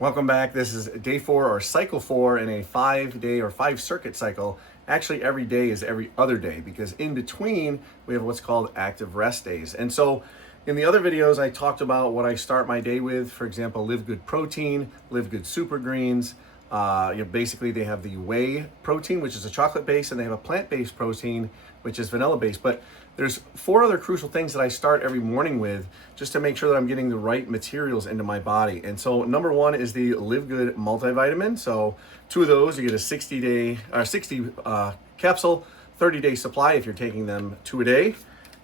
Welcome back. This is day 4 or cycle 4 in a 5-day or 5-circuit cycle. Actually, every day is every other day because in between we have what's called active rest days. And so in the other videos, I talked about what I start my day with. For example, LiveGood protein, LiveGood super greens. Basically they have the whey protein, which is a chocolate base, and they have a plant-based protein, which is vanilla based. But there's 4 other crucial things that I start every morning with just to make sure that I'm getting the right materials into my body. And so number 1 is the LiveGood multivitamin. So 2 of those, you get a 60 capsule, 30-day supply if you're taking them 2 a day.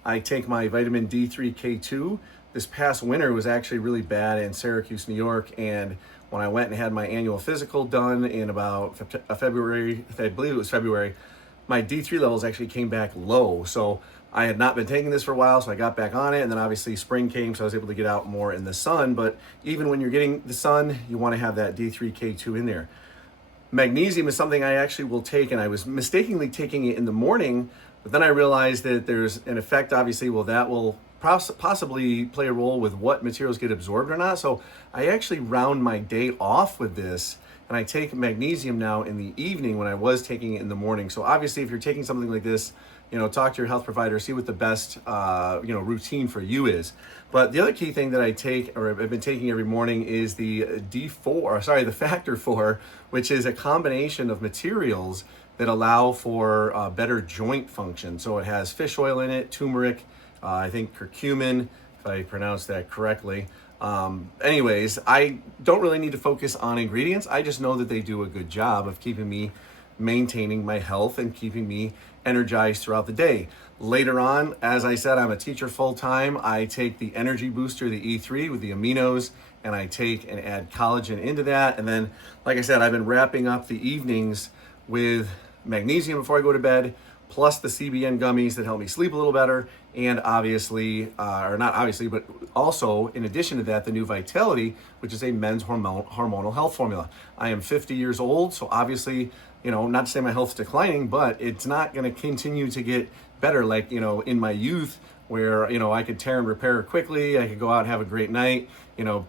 I take my vitamin D3K2. This past winter was actually really bad in Syracuse, New York, and when I went and had my annual physical done in about February, I believe it was February, my D3 levels actually came back low. So I had not been taking this for a while, so I got back on it, and then obviously spring came, so I was able to get out more in the sun. But even when you're getting the sun, you want to have that D3K2 in there. Magnesium is something I actually will take, and I was mistakenly taking it in the morning, but then I realized that there's an effect, obviously, that will possibly play a role with what materials get absorbed or not. So I actually round my day off with this, and I take magnesium now in the evening when I was taking it in the morning. So obviously, if you're taking something like this, talk to your health provider, see what the best, routine for you is. But the other key thing that I take, or I've been taking every morning, is the factor 4, which is a combination of materials that allow for better joint function. So it has fish oil in it, turmeric, I think curcumin, if I pronounced that correctly. Anyways, I don't really need to focus on ingredients. I just know that they do a good job of keeping me maintaining my health and keeping me energized throughout the day. Later on, as I said, I'm a teacher full-time. I take the energy booster, the E3 with the aminos, and I take and add collagen into that. And then, like I said, I've been wrapping up the evenings with magnesium before I go to bed, plus the CBN gummies that help me sleep a little better, and obviously, or not obviously, but also in addition to that, the new Vitality, which is a men's hormonal health formula. I am 50 years old, so obviously, not to say my health's declining, but it's not going to continue to get better like, in my youth, where, I could tear and repair quickly, I could go out and have a great night,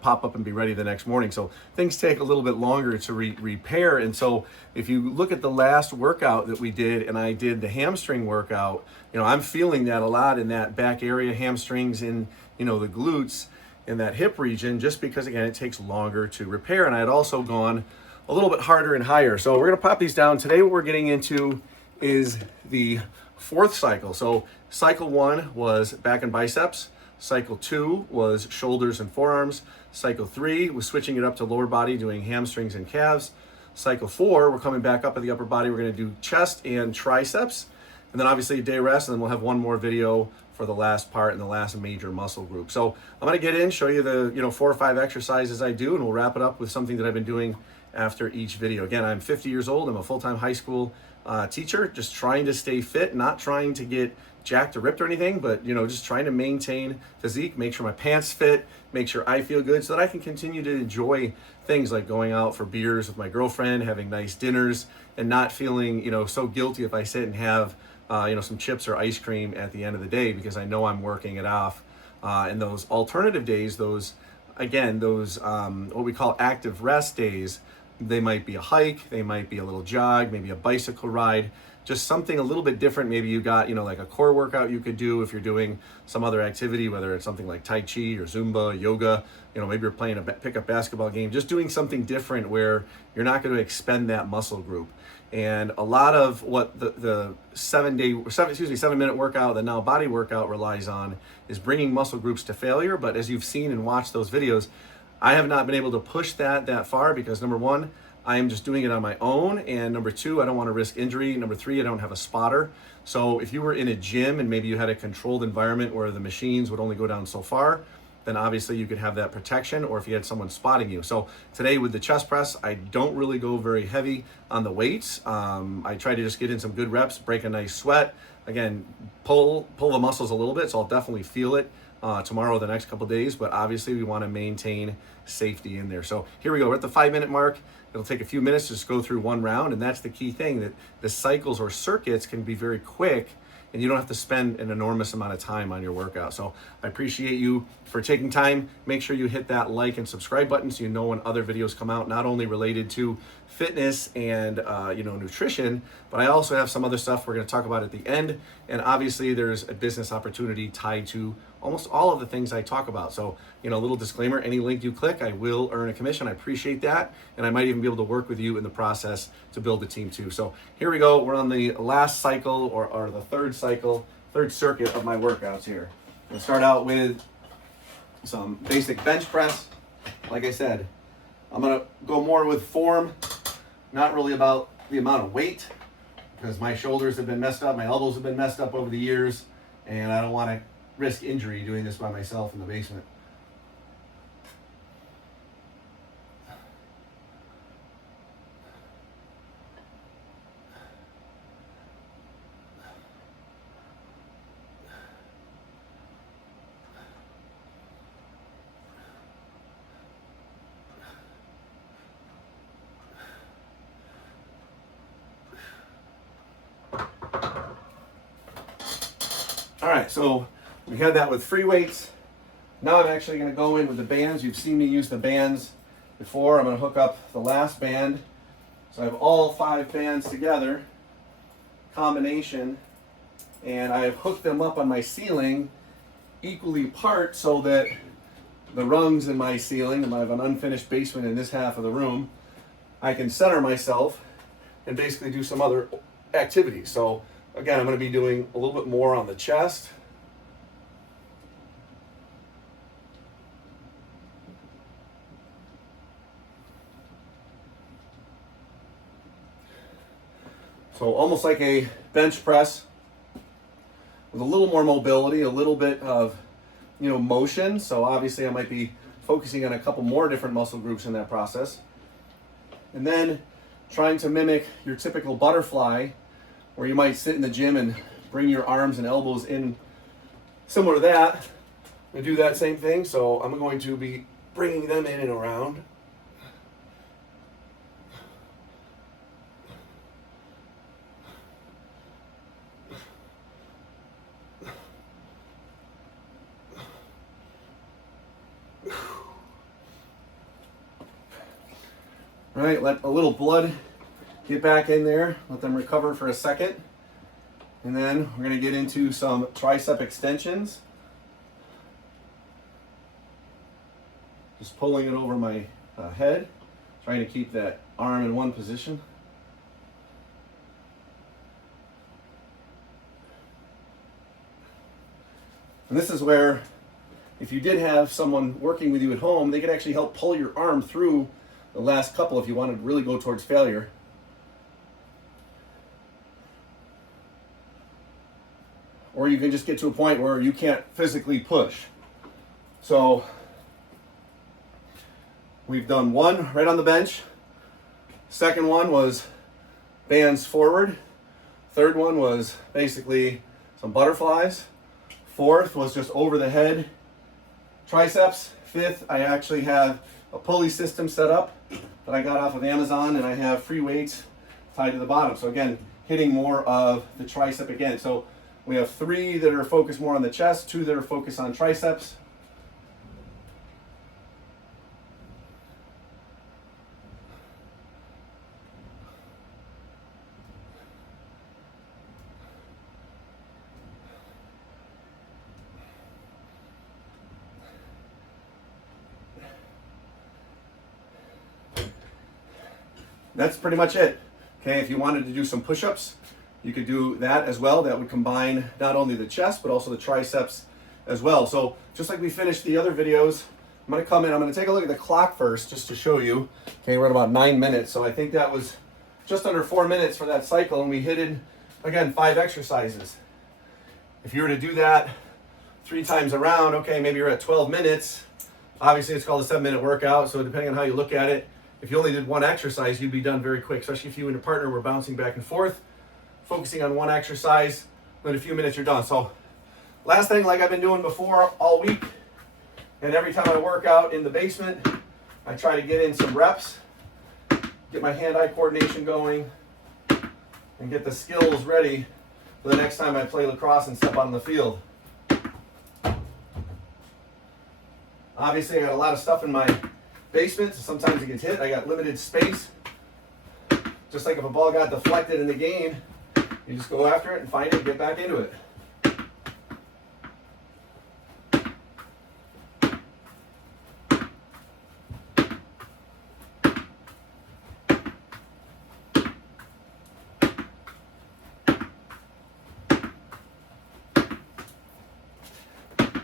pop up and be ready the next morning. So things take a little bit longer to repair. And so if you look at the last workout that we did, and I did the hamstring workout, I'm feeling that a lot in that back area, hamstrings, in, the glutes, in that hip region, just because, again, it takes longer to repair. And I had also gone a little bit harder and higher. So we're gonna pop these down. Today what we're getting into is the 4th cycle. So cycle 1 was back and biceps. Cycle 2 was shoulders and forearms. Cycle 3 was switching it up to lower body, doing hamstrings and calves. Cycle 4, we're coming back up at the upper body. We're gonna do chest and triceps. And then obviously a day rest, and then we'll have one more video for the last part and the last major muscle group. So I'm gonna get in, show you the 4 or 5 exercises I do, and we'll wrap it up with something that I've been doing after each video. Again, I'm 50 years old. I'm a full-time high school teacher, just trying to stay fit, not trying to get jacked or ripped or anything, but just trying to maintain physique, make sure my pants fit, make sure I feel good so that I can continue to enjoy things like going out for beers with my girlfriend, having nice dinners, and not feeling so guilty if I sit and have some chips or ice cream at the end of the day, because I know I'm working it off. And those alternative days, those what we call active rest days, they might be a hike, they might be a little jog, maybe a bicycle ride, just something a little bit different. Maybe you got, like a core workout you could do if you're doing some other activity, whether it's something like Tai Chi or Zumba, yoga, maybe you're playing a pickup basketball game, just doing something different where you're not going to expend that muscle group. And a lot of what the 7-minute workout, the now body workout relies on is bringing muscle groups to failure. But as you've seen and watched those videos, I have not been able to push that far because number 1, I am just doing it on my own. And number 2, I don't want to risk injury. Number 3, I don't have a spotter. So if you were in a gym and maybe you had a controlled environment where the machines would only go down so far, then obviously you could have that protection, or if you had someone spotting you. So today with the chest press, I don't really go very heavy on the weights. I try to just get in some good reps, break a nice sweat. Again, pull the muscles a little bit, so I'll definitely feel it tomorrow or the next couple days, but obviously we want to maintain safety in there. So here we go, we're at the 5-minute mark. It'll take a few minutes to just go through one round, and that's the key thing, that the cycles or circuits can be very quick and you don't have to spend an enormous amount of time on your workout. So I appreciate you for taking time. Make sure you hit that like and subscribe button so you know when other videos come out, not only related to fitness and nutrition, but I also have some other stuff we're going to talk about at the end. And obviously there's a business opportunity tied to almost all of the things I talk about. So, a little disclaimer, any link you click, I will earn a commission. I appreciate that. And I might even be able to work with you in the process to build the team too. So here we go. We're on the last cycle or the third circuit of my workouts here. I'm going to start out with some basic bench press. Like I said, I'm going to go more with form, not really about the amount of weight, because my shoulders have been messed up, my elbows have been messed up over the years, and I don't want to risk injury doing this by myself in the basement. All right, so we had that with free weights. Now I'm actually going to go in with the bands. You've seen me use the bands before. I'm going to hook up the last band. So I have all 5 bands together, combination, and I have hooked them up on my ceiling equally part so that the rungs in my ceiling, and I have an unfinished basement in this half of the room, I can center myself and basically do some other activities. So again, I'm going to be doing a little bit more on the chest. So almost like a bench press with a little more mobility, a little bit of, motion. So obviously I might be focusing on a couple more different muscle groups in that process. And then trying to mimic your typical butterfly, where you might sit in the gym and bring your arms and elbows in, similar to that, and do that same thing. So I'm going to be bringing them in and around. All right, let a little blood get back in there, let them recover for a second. And then we're going to get into some tricep extensions. Just pulling it over my head, trying to keep that arm in one position. And this is where, if you did have someone working with you at home, they could actually help pull your arm through the last couple if you wanted to really go towards failure. Or you can just get to a point where you can't physically push. So we've done one right on the bench. Second one was bands forward. Third one was basically some butterflies. Fourth was just over the head triceps. Fifth, I actually have a pulley system set up that I got off of Amazon, and I have free weights tied to the bottom. So again, hitting more of the tricep again. So we have 3 that are focused more on the chest, 2 that are focused on triceps. That's pretty much it. Okay, if you wanted to do some push-ups, you could do that as well. That would combine not only the chest, but also the triceps as well. So just like we finished the other videos, I'm gonna come in, I'm gonna take a look at the clock first just to show you. Okay, we're at about 9 minutes. So I think that was just under 4 minutes for that cycle, and we hit it, again, 5 exercises. If you were to do that 3 times around, okay, maybe you're at 12 minutes. Obviously it's called a 7-minute workout, so depending on how you look at it, if you only did 1 exercise, you'd be done very quick, especially if you and your partner were bouncing back and forth, focusing on 1 exercise, then a few minutes you're done. So last thing, like I've been doing before all week, and every time I work out in the basement, I try to get in some reps, get my hand-eye coordination going, and get the skills ready for the next time I play lacrosse and step on the field. Obviously, I got a lot of stuff in my basement, so sometimes it gets hit. I got limited space. Just like if a ball got deflected in the game, you just go after it and find it and get back into it.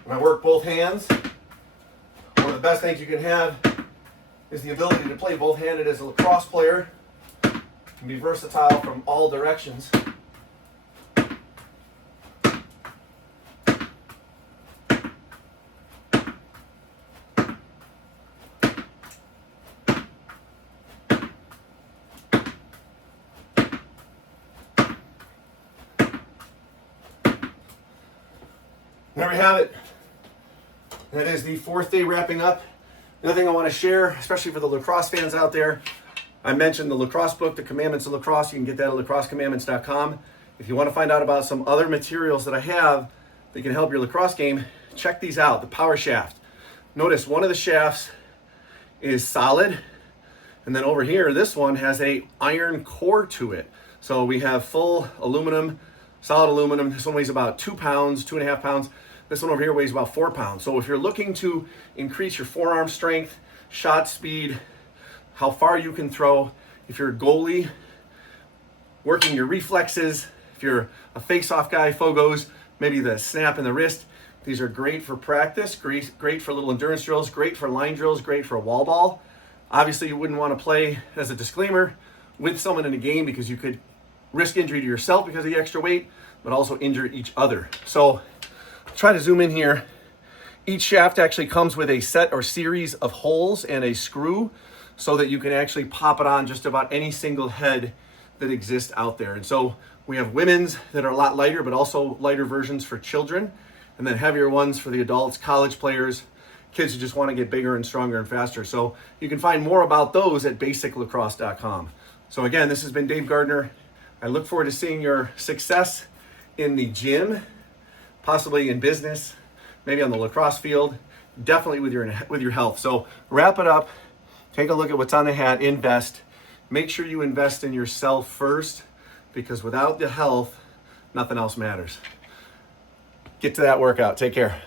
When I work both hands, one of the best things you can have is the ability to play both-handed as a lacrosse player and be versatile from all directions. There we have it. That is the 4th day wrapping up. The other thing I want to share, especially for the lacrosse fans out there, I mentioned the lacrosse book, The Commandments of Lacrosse. You can get that at lacrossecommandments.com. If you want to find out about some other materials that I have that can help your lacrosse game, check these out. The power shaft. Notice one of the shafts is solid, and then over here, this one has a iron core to it. So we have full aluminum, solid aluminum. This one weighs about 2 pounds, 2.5 pounds. This one over here weighs about 4 pounds. So if you're looking to increase your forearm strength, shot speed, how far you can throw, if you're a goalie, working your reflexes, if you're a face-off guy, fogos, maybe the snap in the wrist, these are great for practice, great for little endurance drills, great for line drills, great for a wall ball. Obviously, you wouldn't want to play, as a disclaimer, with someone in a game because you could risk injury to yourself because of the extra weight, but also injure each other. So try to zoom in here. Each shaft actually comes with a set or series of holes and a screw so that you can actually pop it on just about any single head that exists out there. And so we have women's that are a lot lighter, but also lighter versions for children, and then heavier ones for the adults, college players, kids who just want to get bigger and stronger and faster. So you can find more about those at basiclacrosse.com. So again, this has been Dave Gardner. I look forward to seeing your success in the gym, possibly in business, maybe on the lacrosse field, definitely with your health. So wrap it up, take a look at what's on the hat, invest. Make sure you invest in yourself first, because without the health, nothing else matters. Get to that workout. Take care.